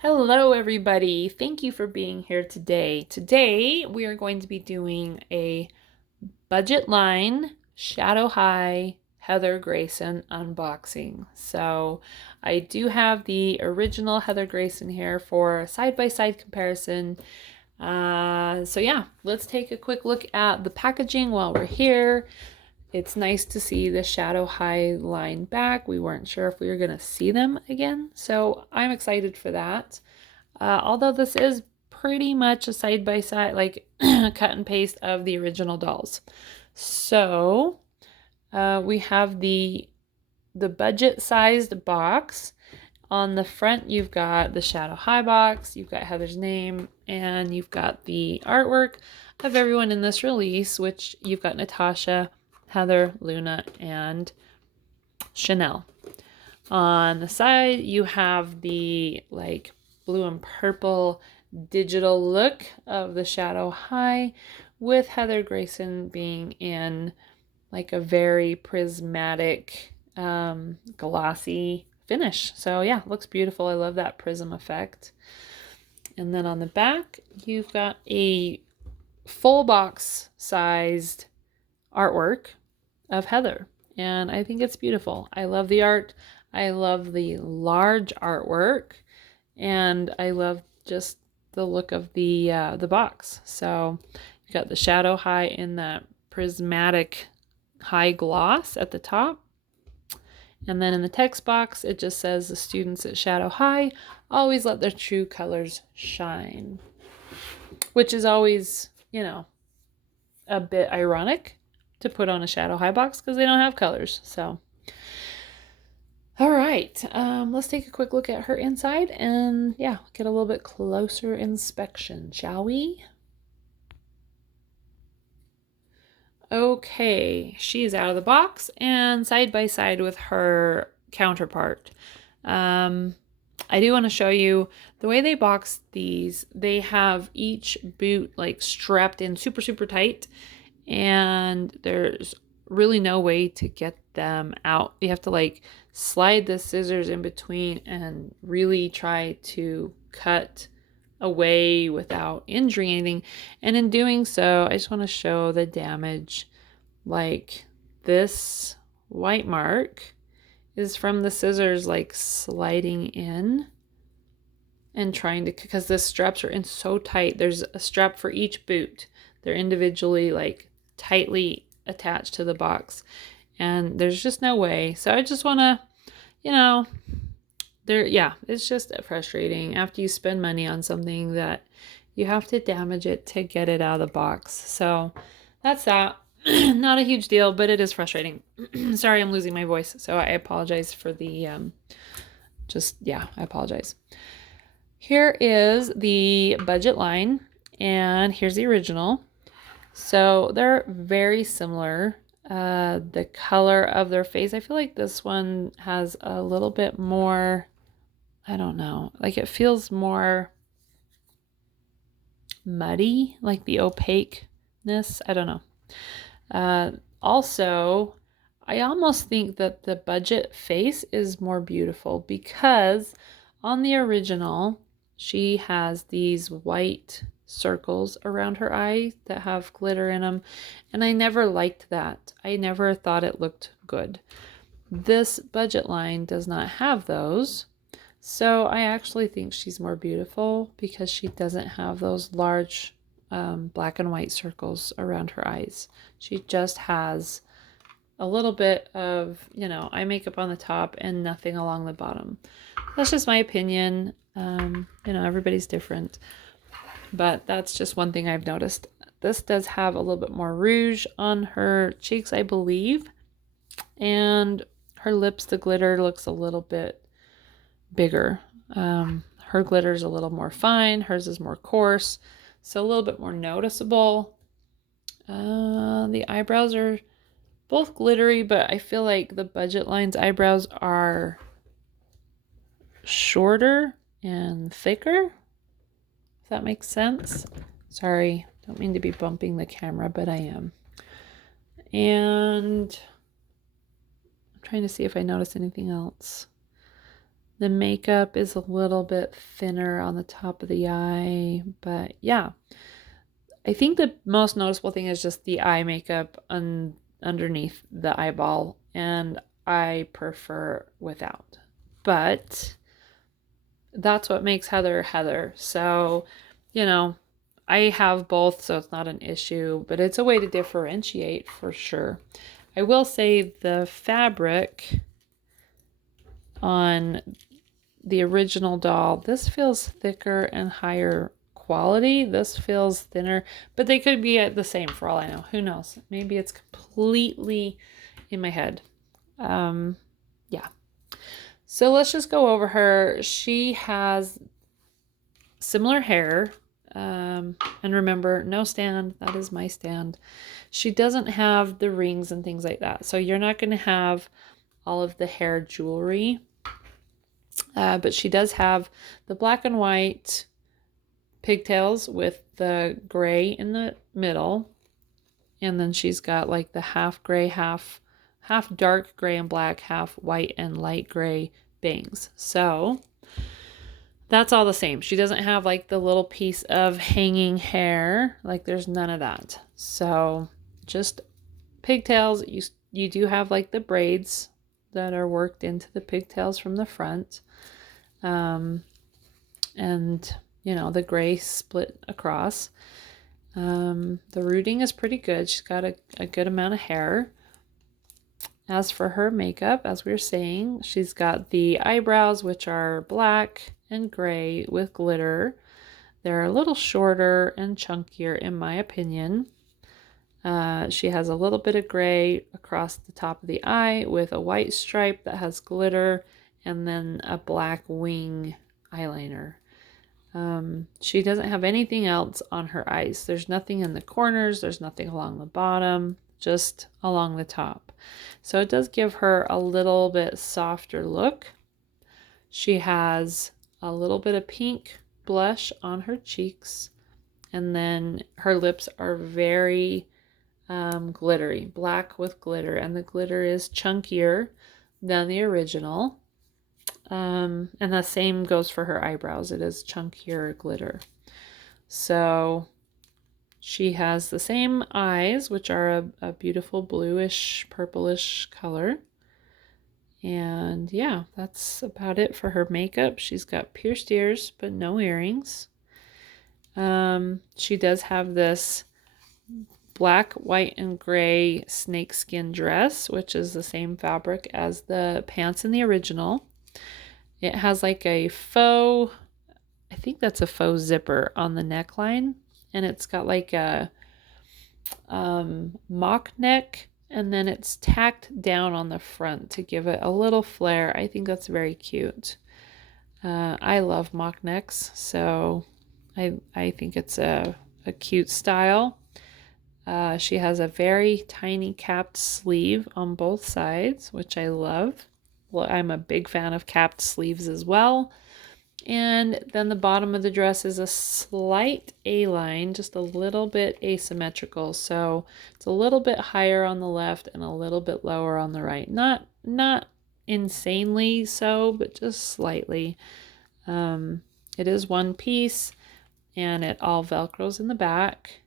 Hello, everybody. Thank you for being here today. Today, we are going to be doing a budget line Shadow High Heather Grayson unboxing. So, I do have the original Heather Grayson here for a side-by-side comparison. Yeah, let's take a quick look at the packaging while we're here. It's nice to see the Shadow High line back. We weren't sure if we were going to see them again, so I'm excited for that. Although this is pretty much a side-by-side, like cut and paste of the original dolls. So we have the budget-sized box. On the front, you've got the Shadow High box, you've got Heather's name, and you've got the artwork of everyone in this release, which you've got Natasha, Heather, Luna, and Chanel. On the side, you have the blue and purple digital look of the Shadow High, with Heather Grayson being in like a very prismatic, glossy finish. So yeah, looks beautiful. I love that prism effect. And then on the back, you've got a full box sized artwork of Heather. And I think it's beautiful. I love the art. I love the large artwork. And I love just the look of the box. So you got the Shadow High in that prismatic high gloss at the top. And then in the text box, it just says the students at Shadow High always let their true colors shine. Which is always, a bit ironic to put on a Shadow High box because they don't have colors. So, all right, let's take a quick look at her inside and yeah, get a little bit closer inspection, shall we? Okay, she's out of the box and side by side with her counterpart. I do want to show you the way they box these. They have each boot like strapped in super, super tight, and there's really no way to get them out. You have to like slide the scissors in between and really try to cut away without injuring anything. And in doing so, I just want to show the damage. Like this white mark is from the scissors like sliding in and trying to, because the straps are in so tight. There's a strap for each boot. They're individually like tightly attached to the box, and there's just no way. So I just want to, it's just frustrating after you spend money on something that you have to damage it to get it out of the box. So that's that. Not a huge deal, but it is frustrating. Sorry, I'm losing my voice, so I apologize for the I apologize. Here is the budget line, and here's the original. So they're very similar. The color of their face, I feel like this one has a little bit more, I don't know, like it feels more muddy, like the opaqueness. I don't know. Also, I almost think that the budget face is more beautiful because on the original, she has these white circles around her eye that have glitter in them, and I never liked that. I never thought it looked good. This budget line does not have those, so I actually think she's more beautiful because she doesn't have those large black and white circles around her eyes. She just has a little bit of, eye makeup on the top and nothing along the bottom. That's just my opinion. Everybody's different, but that's just one thing I've noticed. This does have a little bit more rouge on her cheeks, I believe, and her lips, the glitter looks a little bit bigger. Her glitter is a little more fine. Hers is more coarse, so a little bit more noticeable. The eyebrows are both glittery, but I feel like the budget line's eyebrows are shorter and thicker, if that makes sense. Sorry, don't mean to be bumping the camera, but I am. And I'm trying to see if I notice anything else. The makeup is a little bit thinner on the top of the eye, but yeah. I think the most noticeable thing is just the eye makeup underneath the eyeball, and I prefer without. But that's what makes Heather Heather. So, I have both, so it's not an issue, but it's a way to differentiate for sure. I will say the fabric on the original doll, this feels thicker and higher quality. This feels thinner, but they could be the same for all I know. Who knows? Maybe it's completely in my head. Yeah. So let's just go over her. She has similar hair. And remember, no stand. That is my stand. She doesn't have the rings and things like that. So you're not going to have all of the hair jewelry. But she does have the black and white pigtails with the gray in the middle. And then she's got like the half gray, half dark gray and black, half white and light gray bangs. So that's all the same. She doesn't have like the little piece of hanging hair. Like there's none of that. So just pigtails. You do have like the braids that are worked into the pigtails from the front. And the gray split across. The rooting is pretty good. She's got a good amount of hair. As for her makeup, as we were saying, she's got the eyebrows, which are black and gray with glitter. They're a little shorter and chunkier, in my opinion. She has a little bit of gray across the top of the eye with a white stripe that has glitter and then a black wing eyeliner. She doesn't have anything else on her eyes. There's nothing in the corners. There's nothing along the bottom, just along the top. So it does give her a little bit softer look. She has a little bit of pink blush on her cheeks. And then her lips are very glittery, black with glitter. And the glitter is chunkier than the original. And the same goes for her eyebrows. It is chunkier glitter. So she has the same eyes, which are a beautiful bluish, purplish color. And yeah, that's about it for her makeup. She's got pierced ears, but no earrings. She does have this black, white, and gray snakeskin dress, which is the same fabric as the pants in the original. It has like a faux, I think that's a faux zipper on the neckline. And it's got like a mock neck. And then it's tacked down on the front to give it a little flare. I think that's very cute. I love mock necks. So I think it's a cute style. She has a very tiny capped sleeve on both sides, which I love. Well, I'm a big fan of capped sleeves as well. And then the bottom of the dress is a slight A-line, just a little bit asymmetrical. So it's a little bit higher on the left and a little bit lower on the right. Not insanely so, but just slightly. It is one piece and it all Velcros in the back.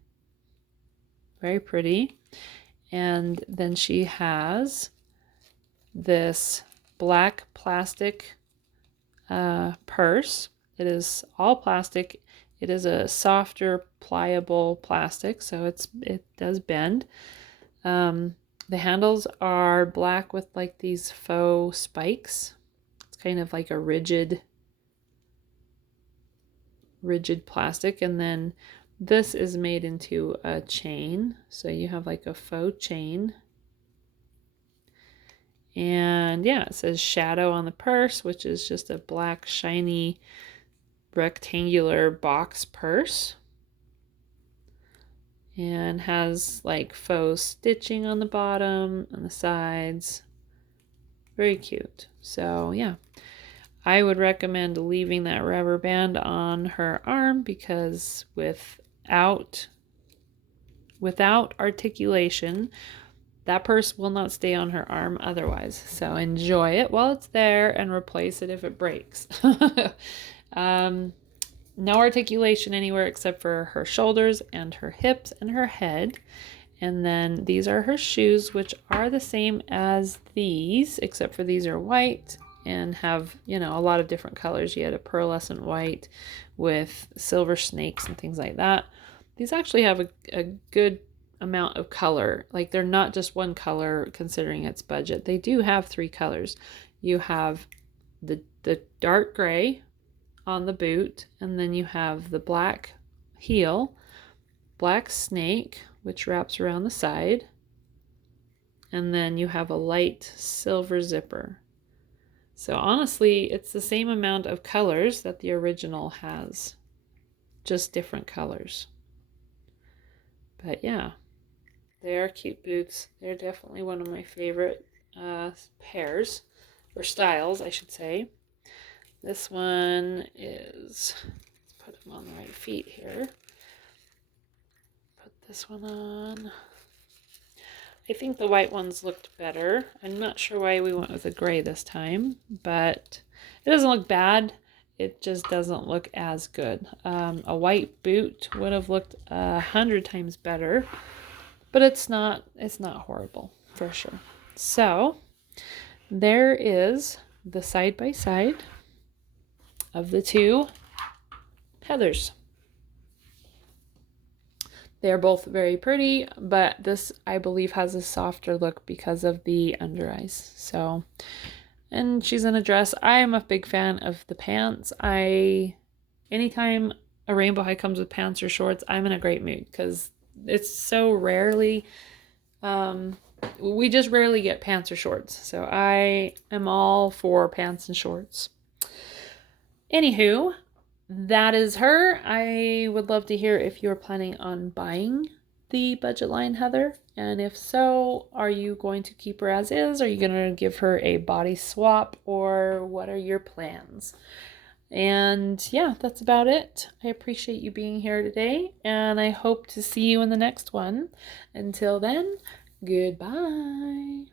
Very pretty. And then she has this black plastic purse. It is all plastic. It is a softer, pliable plastic, so it does bend. The handles are black with like these faux spikes. It's kind of like a rigid plastic, and then this is made into a chain. So you have like a faux chain. And yeah, it says shadow on the purse, which is just a black, shiny, rectangular box purse. And has like faux stitching on the bottom and the sides. Very cute. So yeah, I would recommend leaving that rubber band on her arm because without articulation, that purse will not stay on her arm otherwise. So enjoy it while it's there and replace it if it breaks. No articulation anywhere except for her shoulders and her hips and her head. And then these are her shoes, which are the same as these, except for these are white and have, a lot of different colors. You had a pearlescent white with silver snakes and things like that. These actually have a good amount of color. Like, they're not just one color considering its budget. They do have 3 colors. You have the dark gray on the boot, and then you have the black heel, black snake, which wraps around the side, and then you have a light silver zipper. So honestly, it's the same amount of colors that the original has, just different colors. But yeah, they are cute boots. They're definitely one of my favorite pairs, or styles, I should say. This one is, let's put them on the right feet here. Put this one on. I think the white ones looked better. I'm not sure why we went with a gray this time, but it doesn't look bad. It just doesn't look as good. A white boot would have looked 100 times better, but it's not horrible for sure. So there is the side by side of the 2 Heathers. They're both very pretty, but this, I believe, has a softer look because of the under eyes. So, and she's in a dress. I am a big fan of the pants. Anytime a rainbow high comes with pants or shorts, I'm in a great mood because it's so rarely, we just rarely get pants or shorts. So I am all for pants and shorts. Anywho, that is her. I would love to hear if you're planning on buying the budget line Heather. And if so, are you going to keep her as is? Are you going to give her a body swap? Or what are your plans? And yeah, that's about it. I appreciate you being here today. And I hope to see you in the next one. Until then, goodbye.